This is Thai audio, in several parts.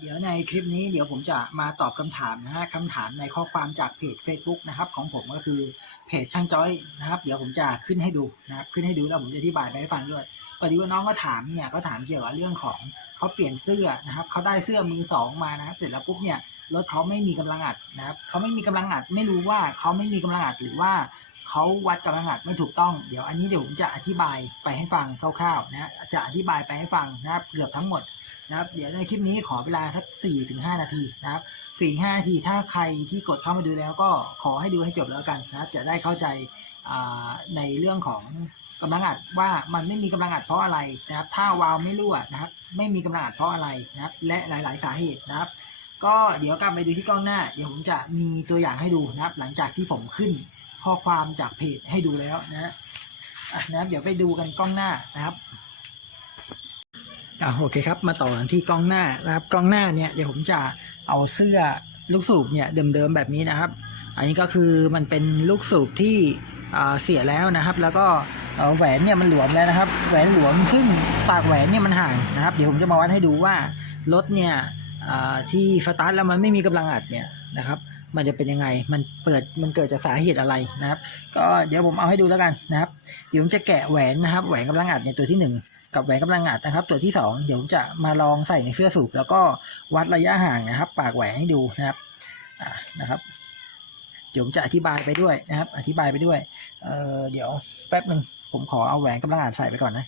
เดี๋ยวในคลิปนี้เดี๋ยวผมจะมาตอบคำถามนะฮะคำถามในข้อความจากเพจ Facebook นะครับ ของผมก็คือเพจช่างจ้อยนะครับ เดี๋ยวผมจะขึ้นให้ดูนะครับขึ้นให้ดูแล้วผมจะอธิบายไปให้ฟังด้วยพอดีว่าน้องก็ถามเนี่ยก็ถามเกี่ยวกับเรื่องของเขาเปลี่ยนเสื้อนะครับเขาได้เสื้อมือสองมานะครับเสร็จแล้วปุ๊บเนี่ยรถเขาไม่มีกำลังอัดนะครับเขาไม่มีกำลังอัดไม่รู้ว่าเขาไม่มีกำลังอัดหรือว่าเขาวัดกำลังอัดไม่ถูกต้อง เดี๋ยวอันนี้เดี๋ยวผมจะอธิบายไปให้ฟังคร่าวๆนะฮะจะอธิบายไปให้ฟังนะครับเกือบทั้งหมด นะครับ เดี๋ยวในคลิปนี้ขอเวลาสักสี่ถึงห้านาทีนะครับสี่ห้านาทีถ้าใครที่กดเข้ามาดูแล้วก็ขอให้ดูให้จบแล้วกันนะครับ จะได้เข้าใจในเรื่องของกำลังอัดว่ามันไม่มีกำลังอัดเพราะอะไรนะครับ ถ้าวาล์วไม่รั่วนะครับ ไม่มีกำลังอัดเพราะอะไรนะครับ และหลาย ๆ สาเหตุนะครับ ก็เดี๋ยวกลับไปดูที่กล้องหน้า เดี๋ยวผมจะมีตัวอย่างให้ดูนะครับ หลังจากที่ผมขึ้นข้อความจากเพจให้ดูแล้วนะฮะอะนะครับเดี๋ยวไปดูกันกล้องหน้านะครับ อ่าโอเคครับ มาต่อกันที่กล้องหน้านะครับกล้องหน้าเนี่ยเดี๋ยวผมจะเอาเสื้อลูกสูบเนี่ยเดิมๆแบบนี้นะครับ อันนี้ก็คือมันเป็นลูกสูบที่เสียแล้วนะครับ แล้วก็แหวนเนี่ยมันหลวมแล้วนะครับ แหวนหลวมซึ่งปากแหวนเนี่ยมันห่างนะครับ เดี๋ยวผมจะมาวัดให้ดูว่ารถเนี่ยที่สตาร์ทแล้วมันไม่มีกำลังอัดเนี่ยนะครับ มันจะเป็นยังไง มันเปิดมันเกิดจากสาเหตุอะไรนะครับ ก็เดี๋ยวผมเอาให้ดูแล้วกันนะครับ เดี๋ยวผมจะแกะแหวนนะครับ แหวนกำลังอัดเนี่ยตัวที่หนึ่ง กับแหวนกำลังอัดนะครับ ตัวที่สองเดี๋ยวจะมาลองใส่ในเสื้อสูบแล้วก็วัดระยะห่างนะครับ ปากแหวนให้ดูนะครับนะครับเดี๋ยวผมจะอธิบายไปด้วยนะครับ อธิบายไปด้วยเเดี๋ยวแป๊บหนึ่งผมขอเอาแหวนกำลังอัดใส่ไปก่อนนะ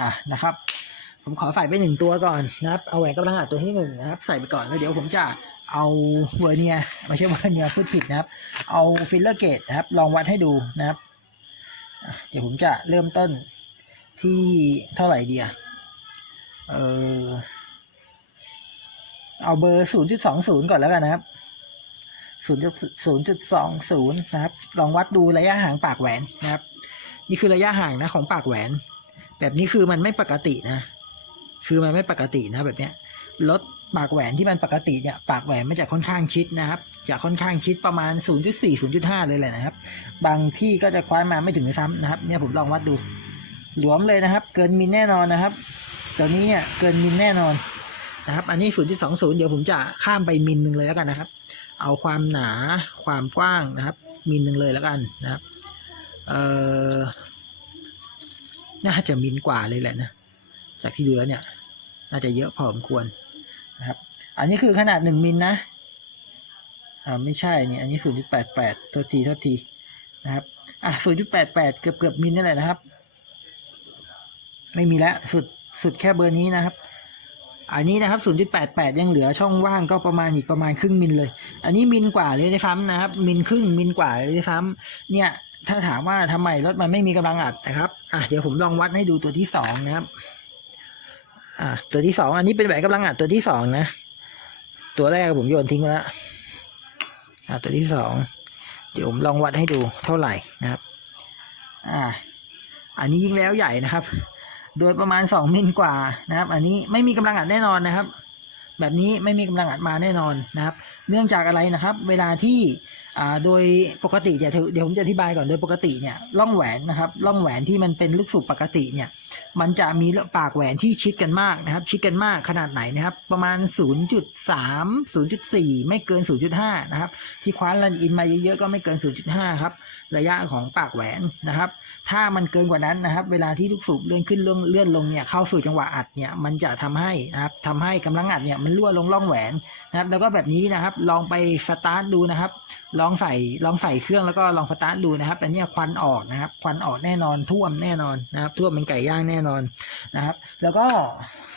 อะนะครับ ผมขอใส่ไปหนึ่งตัวก่อนนะครับ เอาแหวนกำลังอัดตัวที่หนึ่งนะครับ ใส่ไปก่อนแล้วเดี๋ยวผมจะเอาเวอร์เนียไม่ใช่เวอร์เนียพูดผิดนะครับ เอาฟิลเลอร์เกตนะครับ ลองวัดให้ดูนะครับ เดี๋ยวผมจะเริ่มต้นที่เท่าไหร่เดียเออเอาเบอร์ศูนย์จุดสองศูนย์ก่อนแล้วกันนะครับศูนย์จุดศูนย์จุดสองศูนย์นะครับ ลองวัดดูระยะห่างปากแหวนนะครับ นี่คือระยะห่างนะของปากแหวน แบบนี้คือมันไม่ปกตินะ คือมันไม่ปกตินะแบบเนี้ยรถ ปากแหวนที่มันปกติเนี่ยปากแหวนมันจะค่อนข้างชิดนะครับ จะค่อนข้างชิดประมาณ 0.4 0.5 เลยแหละนะครับ บางที่ก็จะคว้านมาไม่ถึงซ้ำนะครับ เนี่ยผมลองวัดดู หลวมเลยนะครับ เกินมิลแน่นอนนะครับตัวนี้เนี่ยเกินมิลแน่นอนนะครับ อันนี้ 0.20 เดี๋ยวผมจะข้ามไปมิลหนึ่งเลยแล้วกันนะครับ เอาความหนาความกว้างนะครับ มิลหนึ่งเลยแล้วกันนะครับ เอ่อ น่าจะมิลกว่าเลยแหละนะ จากที่ดูแล้วเนี่ย น่าจะเยอะพอสมควร นะครับ อันนี้คือขนาดหนึ่งมิลนะ อ่าไม่ใช่เนี่ยอันนี้ศูนย์จุดแปดแปดโทษทีโทษทีนะครับ อะศูนย์จุดแปดแปดเกือบเกือบมิลนี่แหละนะครับ ไม่มีแล้วสุดสุดแค่เบอร์นี้นะครับ อันนี้นะครับ 0.88 ยังเหลือช่องว่างก็ประมาณอีกประมาณครึ่งมิลเลย อันนี้มิลกว่าเลยได้ซ้ำนะครับ มิลครึ่งมิลกว่าเลยได้ซ้ำเนี่ยถ้าถามว่าทำไมรถมันไม่มีกำลังอัดนะครับ อะเดี๋ยวผมลองวัดให้ดูตัวที่สองนะครับ อะตัวที่สองอันนี้เป็นแหวนกำลังอัดตัวที่สองนะ ตัวแรกผมโยนทิ้งไปแล้วอะตัวที่สองเดี๋ยวผมลองวัดให้ดูเท่าไหร่นะครับ อ่า อันนี้ยิ่งแล้วใหญ่นะครับ โดยประมาณสองมิลกว่านะครับ อันนี้ไม่มีกำลังอัดแน่นอนนะครับ แบบนี้ไม่มีกำลังอัดมาแน่นอนนะครับ เนื่องจากอะไรนะครับ เวลาที่ โดยปกติเดี๋ยวเดี๋ยวผมจะอธิบายก่อนโดยปกติเนี่ยล่องแหวนนะครับล่องแหวนที่มันเป็นลูกสูบปกติเนี่ยมันจะมีปากแหวนที่ชิดกันมากนะครับ ชิดกันมากขนาดไหนนะครับ ประมาณ 0.3 0.4 ไม่เกิน 0.5 นะครับ ที่คว้านลันอินมาเยอะๆก็ไม่เกิน 0.5 ครับ ระยะของปากแหวนนะครับ ถ้ามันเกินกว่านั้นนะครับ เวลาที่ลูกสูบเลื่อนขึ้นเลื่อนเลื่อนลงเนี่ยเข้าสู่จังหวะอัดเนี่ยมันจะทำให้นะครับทำให้กำลังอัดเนี่ยมันรั่วลงร่องแหวนนะครับแล้วก็แบบนี้นะครับลองไปสตาร์ทดูนะครับ ลองใส่ลองใส่เครื่องแล้วก็ลองสตาร์ทดูนะครับอันนี้ควันออกนะครับควันออกแน่นอนท่วมแน่นอนนะครับท่วมเป็นไก่ย่างแน่นอนนะครับ แล้วก็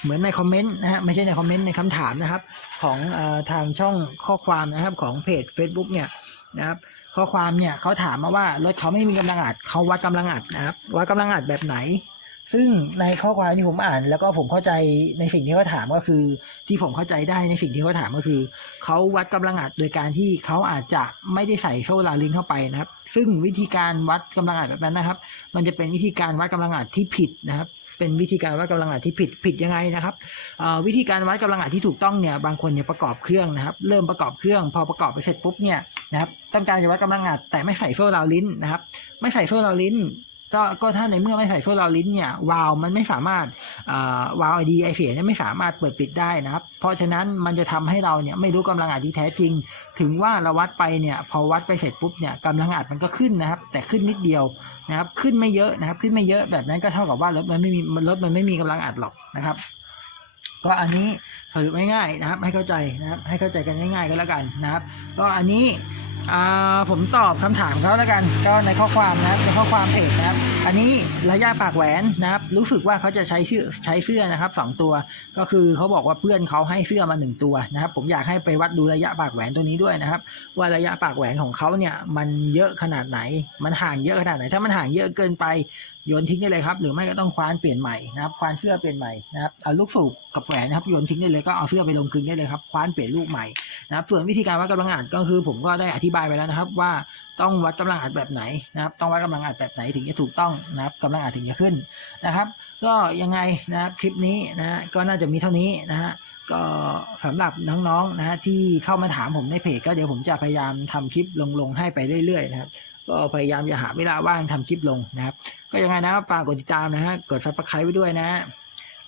เหมือนในคอมเมนต์นะฮะไม่ใช่ในคอมเมนต์ในคำถามนะครับ ของอทางช่องข้อความนะครับของเพจ Facebook เนี่ยนะครับ ข้อความเนี่ยเขาถามมาว่ารถเขาไม่มีกำลังอัดเขาวัดกำลังอัดนะครับวัดกำลังอัดแบบไหน ซึ่งในข้อความที่ผมอ่าน แล้วก็ผมเข้าใจในสิ่งที่เขาถามก็คือ ที่ผมเข้าใจได้ในสิ่งที่เขาถามก็คือเขาวัดกำลังอัดโดยการที่เขาอาจจะไม่ได้ใส่โซ่ลาลิงเข้าไปนะครับ ซึ่งวิธีการวัดกำลังอัดแบบนั้นนะครับ มันจะเป็นวิธีการวัดกำลังอัดที่ผิดนะครับ เป็นวิธีการวัดกำลังอัดที่ผิดผิดยังไงนะครับวิธีการวัดกำลังอัดที่ถูกต้องเนี่ยบางคนเนี่ยประกอบเครื่องนะครับ เริ่มประกอบเครื่อง พอประกอบไปเสร็จปุ๊บเนี่ยนะครับต้องการจะวัดกำลังอัดแต่ไม่ใส่โซ่ราวลิ้นนะครับ ไม่ใส่โซ่ราวลิ้นก็ก็ถ้าในเมื่อไม่ใส่เฟอร์ลารินเนี่ยวาล์วมันไม่สามารถ วาล์วไอดีไอเสียเนี่ยไม่สามารถเปิดปิดได้นะครับ เพราะฉะนั้นมันจะทำให้เราเนี่ยไม่รู้กำลังอัดที่แท้จริง ถึงว่าเราวัดไปเนี่ยพอวัดไปเสร็จปุ๊บเนี่ยกำลังอัดมันก็ขึ้นนะครับ แต่ขึ้นนิดเดียวนะครับ ขึ้นไม่เยอะนะครับ ขึ้นไม่เยอะแบบนั้นก็เท่ากับว่ารถมันไม่มีรถมันไม่มีกำลังอัดหรอกนะครับก็อันนี้สรุปง่ายๆนะครับ ให้เข้าใจนะครับ ให้เข้าใจกันง่ายๆก็แล้วกันนะครับ ก็อันนี้ผมตอบคำถามเขาแล้วกัน ก็ในข้อความนะครับในข้อความเพจนะครับ อันนี้ระยะปากแหวนนะครับ รู้สึกว่าเขาจะใช้ชื่อใช้เสื้อนะครับสองตัว ก็คือเขาบอกว่าเพื่อนเขาให้เสื้อมาหนึ่งตัวนะครับ ผมอยากให้ไปวัดดูระยะปากแหวนตัวนี้ด้วยนะครับ ว่าระยะปากแหวนของเขาเนี่ยมันเยอะขนาดไหน มันห่างเยอะขนาดไหน ถ้ามันห่างเยอะเกินไปโยนทิ้งได้เลยครับ หรือไม่ก็ต้องคว้านเปลี่ยนใหม่นะครับคว้านเสื้อเปลี่ยนใหม่นะครับเอาลูกสูบกับแหวนนะครับโยนทิ้งได้เลยก็เอาเสื้อไปลงกลึงได้เลยครับคว้านเปลี่ยนลูกใหม่นะครับส่วนวิธีการวัดกำลังอัดก็คือ ผมก็ได้อธิบายไปแล้วนะครับว่า ต้องวัดกำลังอัดแบบไหนนะครับ ต้องวัดกำลังอัดแบบไหนถึงจะถูกต้องนะครับกำลังอัดถึงจะขึ้นนะครับ ก็ยังไงนะครับคลิปนี้นะก็น่าจะมีเท่านี้นะฮะก็สำหรับน้องๆนะฮะที่เข้ามาถามผมในเพจก็เดี๋ยวผมจะพยายามทำคลิปลงลงให้ไปเรื่อยๆนะครับก็พยายามจะหาเวลาว่างทำคลิปลงนะครับ ก็ยังไงนะฝากกดติดตามนะฮะกดซับสไครต์ไว้ด้วยนะฮะ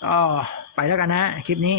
ก็ไปแล้วกันนะฮะคลิปนี้